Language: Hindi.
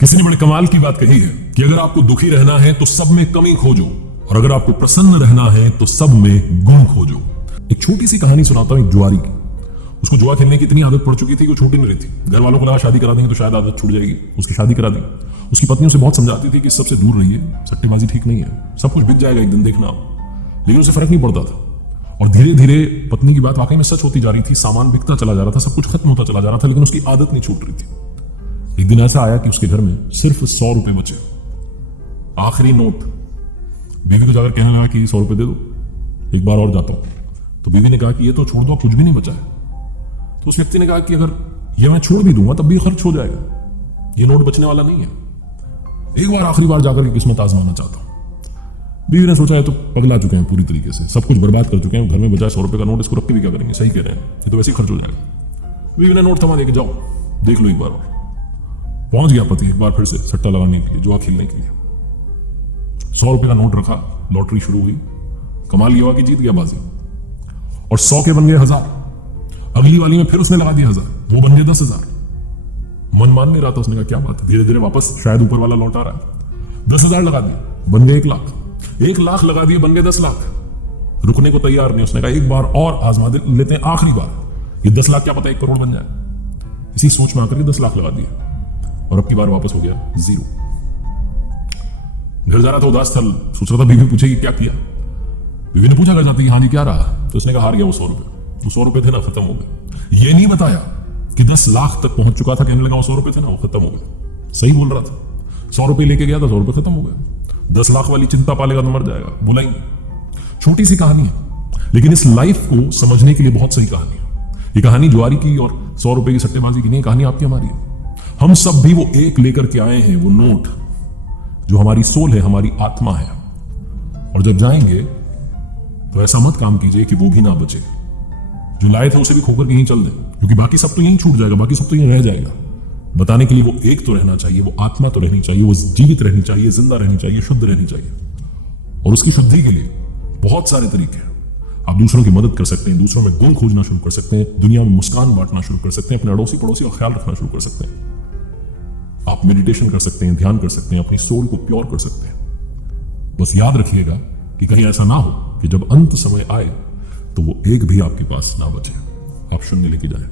किसी ने बड़े कमाल की बात कही है कि अगर आपको दुखी रहना है तो सब में कमी खोजो, और अगर आपको प्रसन्न रहना है तो सब में गुण खोजो। एक छोटी सी कहानी सुनाता हूं एक जुआरी की। उसको जुआ खेलने की इतनी आदत पड़ चुकी थी कि वो छूट ही नहीं रही थी। घर वालों को लगा शादी करा देंगे तो शायद आदत छूट जाएगी, उसकी शादी करा दी। उसकी पत्नी उसे बहुत समझाती थी कि सबसे दूर रहिए, सट्टेबाजी ठीक नहीं है, सब कुछ बिक जाएगा एक दिन, देखना आप। लेकिन उसे फर्क नहीं पड़ता था और धीरे धीरे पत्नी की बात वाकई में सच होती जा रही थी। सामान बिकता चला जा रहा था, सब कुछ खत्म होता चला जा रहा था, लेकिन उसकी आदत नहीं छूट रही थी। एक दिन ऐसा आया कि उसके घर में सिर्फ 100 रुपए बचे, आखिरी नोट। बीवी को जाकर कहने लगा कि 100 रुपए दे दो, एक बार और जाता हूं। तो बीवी ने कहा कि ये तो छोड़ दो, कुछ भी नहीं बचा है। तो उस व्यक्ति ने कहा कि अगर ये मैं छोड़ भी दूंगा तब भी खर्च हो जाएगा, ये नोट बचने वाला नहीं है, एक बार आखिरी बार जाकर की किस्मत आजमाना चाहता हूं। बीवी ने सोचा है तो पगला चुके हैं पूरी तरीके से, सब कुछ बर्बाद कर चुके हैं, घर में बचा 100 रुपए का नोट, इसको रख के भी क्या करेंगे, सही कह रहे हैं, ये तो वैसे ही खर्च हो जाएगा। बीवी ने नोट थमा दे के जाओ देख लो एक बार और। पहुंच गया पति एक बार फिर से सट्टा लगाने के लिए, जुआ खेलने के लिए। 100 रुपए का नोट रखा, लॉटरी शुरू हुई, कमाल ये हुआ कि जीत गया बाजी, और 100 के बन गए 1000। अगली वाली में फिर उसने लगा दिया 1000, वो बन गए 10,000। मन मान नहीं रहा था, उसने कहा क्या बात है, धीरे धीरे वापस शायद ऊपर वाला लौट आ रहा है। 10,000 लगा दिए, बन गए 1 लाख। 1 लाख लगा दिए, बन गए 10 लाख। रुकने को तैयार नहीं, उसने कहा एक बार और आजमा लेते हैं, आखिरी बार, ये 10 लाख क्या पता 1 करोड़ बन जाए। इसी सोच में आकर के 10 लाख लगा दिए, और अब की बार वापस हो गया 0। घर जा रहा था उदास था, सोच रहा था बीवी पूछेगी क्या किया। बीवी ने पूछा घर जाते हाँ जी क्या रहा, तो उसने कहा हार गया वो 100 रुपए। वो 100 रुपए थे ना, खत्म हो गए। ये नहीं बताया कि 10 लाख तक पहुंच चुका था, कहने लगा वो 100 रुपए थे ना, वो खत्म हो गए। सही बोल रहा था, 100 रुपए लेके गया था, 100 रुपए खत्म हो गए। 10 लाख वाली चिंता पालेगा तो मर जाएगा, बोला ही नहीं। छोटी सी कहानी है, लेकिन इस लाइफ को समझने के लिए बहुत सही कहानी है। ये कहानी जुआरी की और 100 रुपए की सट्टेबाजी की नहीं, कहानी आपकी हमारी है। हम सब भी वो एक लेकर के आए हैं, वो नोट जो हमारी सोल है, हमारी आत्मा है। और जब जाएंगे तो ऐसा मत काम कीजिए कि वो भी ना बचे, जो लाए थे उसे भी खोकर यहीं चल दें, क्योंकि बाकी सब तो यहीं छूट जाएगा, बाकी सब तो यहीं रह जाएगा। बताने के लिए वो एक तो रहना चाहिए, वो आत्मा तो रहनी चाहिए, वो जीवित रहनी चाहिए, जिंदा रहनी चाहिए, शुद्ध रहनी चाहिए। और उसकी शुद्धि के लिए बहुत सारे तरीके हैं। आप दूसरों की मदद कर सकते हैं, दूसरों में गुण खोजना शुरू कर सकते हैं, दुनिया में मुस्कान बांटना शुरू कर सकते हैं, अपने अड़ोसी पड़ोसी का ख्याल रखना शुरू कर सकते हैं। आप मेडिटेशन कर सकते हैं, ध्यान कर सकते हैं, अपनी सोल को प्योर कर सकते हैं। बस याद रखिएगा कि कहीं ऐसा ना हो कि जब अंत समय आए तो वो एक भी आपके पास ना बचे, आप शून्य लेके जाएं।